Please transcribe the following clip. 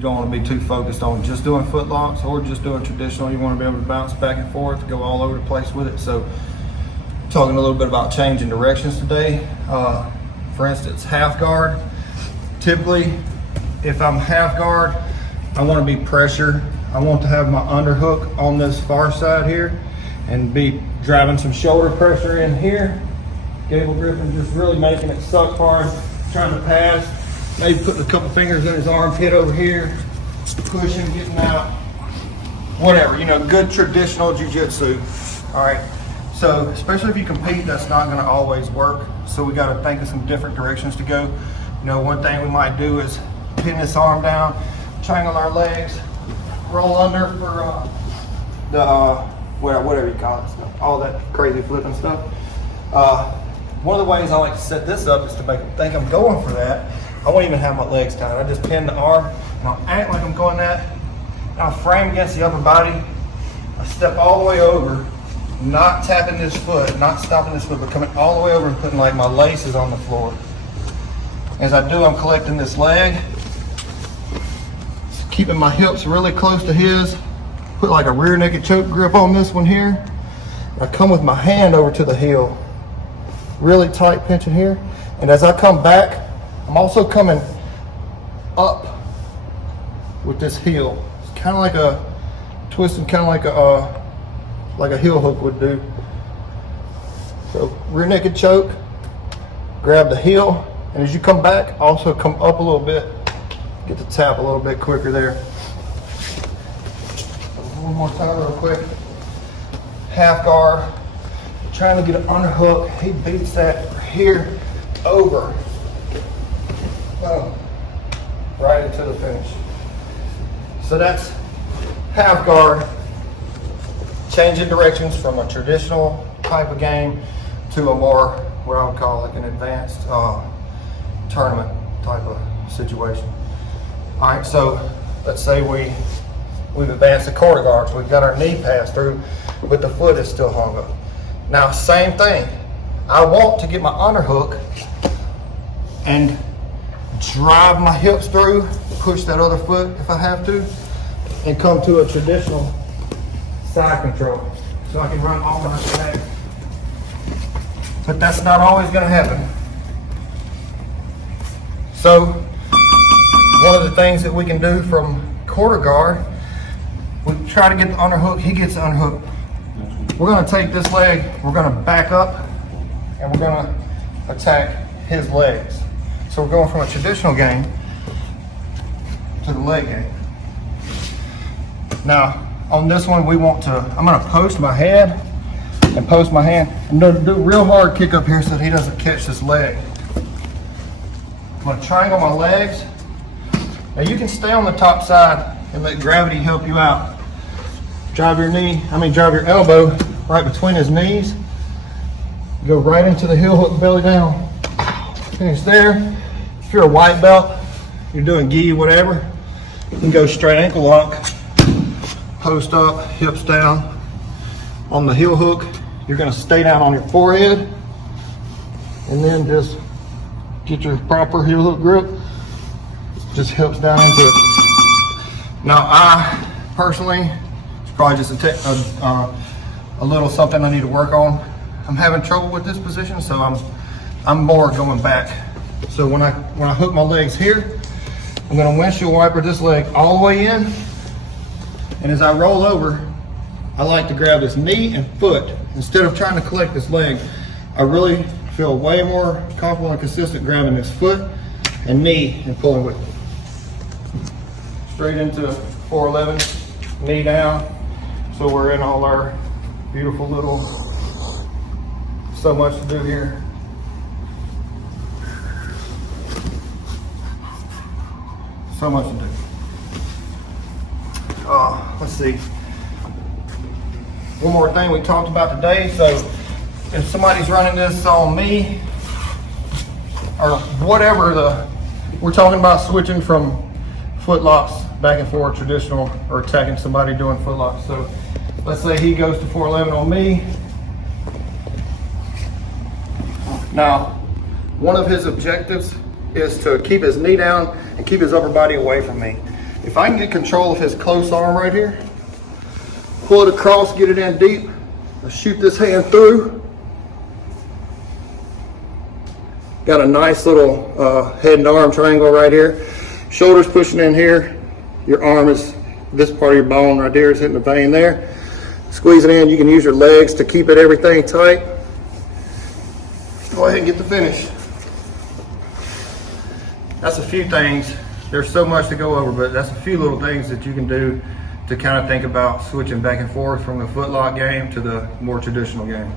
You don't want to be too focused on just doing foot locks or just doing traditional. You want to be able to bounce back and forth, go all over the place with it. So talking a little bit about changing directions today. For instance, half guard. Typically, if I'm half guard, I want to be pressure. I want to have my underhook on this far side here and be driving some shoulder pressure in here. Gable gripping, just really making it suck hard, trying to pass. Maybe putting a couple fingers in his armpit over here, pushing, getting out, whatever, you know, good traditional jiu-jitsu. All right, so especially if you compete, that's not gonna always work. So we gotta think of some different directions to go. You know, one thing we might do is pin this arm down, triangle our legs, roll under for whatever you call it, stuff, all that crazy flipping stuff. One of the ways I like to set this up is to make them think I'm going for that. I won't even have my legs tied. I just pin the arm and I'll act like I'm going that. And I'll frame against the upper body. I step all the way over, not tapping this foot, not stopping this foot, but coming all the way over and putting like my laces on the floor. As I do, I'm collecting this leg, keeping my hips really close to his. Put like a rear naked choke grip on this one here. I come with my hand over to the heel, really tight pinching here. And as I come back, I'm also coming up with this heel. It's kind of like a twisting, kind of like a heel hook would do. So rear naked choke, grab the heel, and as you come back, also come up a little bit. Get the tap a little bit quicker there. One more time real quick. Half guard, trying to get an underhook. He beats that here over. Boom. Right into the finish. So that's half guard, changing directions from a traditional type of game to a more, what I would call like an advanced tournament type of situation. All right, so let's say we've advanced the quarter guards, we've got our knee passed through, but the foot is still hung up. Now, same thing. I want to get my underhook and drive my hips through, push that other foot if I have to, and come to a traditional side control. So I can run all my back. But that's not always gonna happen. So, one of the things that we can do from quarter guard, we try to get the underhook, he gets the underhook. We're gonna take this leg, we're gonna back up, and we're gonna attack his legs. So we're going from a traditional game to the leg game. Now, on this one, I'm gonna post my head and post my hand. I'm gonna do a real hard kick up here so that he doesn't catch this leg. I'm gonna triangle my legs. Now you can stay on the top side and let gravity help you out. Drive your elbow right between his knees. Go right into the heel hook, belly down. Finish there. If you're a white belt, you're doing gi, whatever, you can go straight ankle lock, post up, hips down. On the heel hook, you're gonna stay down on your forehead and then just get your proper heel hook grip. Just hips down into it. Now I personally, it's probably just a little something I need to work on. I'm having trouble with this position, so I'm more going back. So when I hook my legs here, I'm gonna windshield wiper this leg all the way in. And as I roll over, I like to grab this knee and foot. Instead of trying to collect this leg, I really feel way more comfortable and consistent grabbing this foot and knee and pulling with it. Straight into 411, knee down. So we're in all our beautiful little, so much to do here. So much to do. Let's see. One more thing we talked about today. So if somebody's running this on me or whatever, we're talking about switching from foot locks back and forth, traditional, or attacking somebody doing foot locks. So let's say he goes to 411 on me. Now, one of his objectives is to keep his knee down and keep his upper body away from me. If I can get control of his close arm right here, pull it across, get it in deep, I'll shoot this hand through. Got a nice little head and arm triangle right here. Shoulders pushing in here. Your arm is, this part of your bone right there is hitting the vein there. Squeeze it in. You can use your legs to keep everything tight. Go ahead and get the finish. That's a few things. There's so much to go over, but that's a few little things that you can do to kind of think about switching back and forth from the footlock game to the more traditional game.